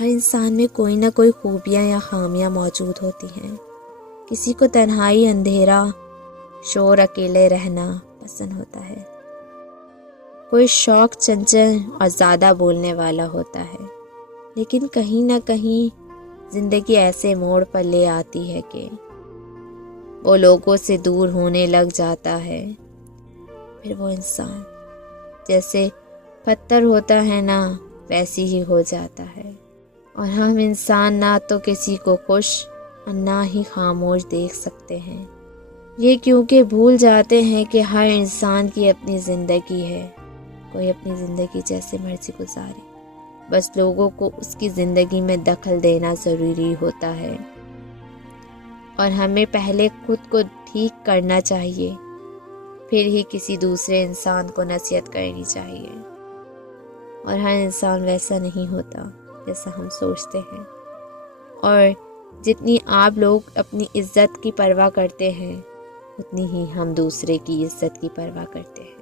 ہر انسان میں کوئی نہ کوئی خوبیاں یا خامیاں موجود ہوتی ہیں۔ کسی کو تنہائی، اندھیرا، شور، اکیلے رہنا پسند ہوتا ہے۔ کوئی شوق چنچل اور زیادہ بولنے والا ہوتا ہے، لیکن کہیں نہ کہیں زندگی ایسے موڑ پر لے آتی ہے کہ وہ لوگوں سے دور ہونے لگ جاتا ہے۔ پھر وہ انسان جیسے پتھر ہوتا ہے نا، ویسی ہی ہو جاتا ہے۔ اور ہم انسان نہ تو کسی کو خوش اور نہ ہی خاموش دیکھ سکتے ہیں، یہ کیونکہ بھول جاتے ہیں کہ ہر انسان کی اپنی زندگی ہے، کوئی اپنی زندگی جیسے مرضی گزارے، بس لوگوں کو اس کی زندگی میں دخل دینا ضروری ہوتا ہے۔ اور ہمیں پہلے خود کو ٹھیک کرنا چاہیے، پھر ہی کسی دوسرے انسان کو نصیحت کرنی چاہیے۔ اور ہر انسان ویسا نہیں ہوتا جیسا ہم سوچتے ہیں، اور جتنی آپ لوگ اپنی عزت کی پرواہ کرتے ہیں، اتنی ہی ہم دوسرے کی عزت کی پرواہ کرتے ہیں۔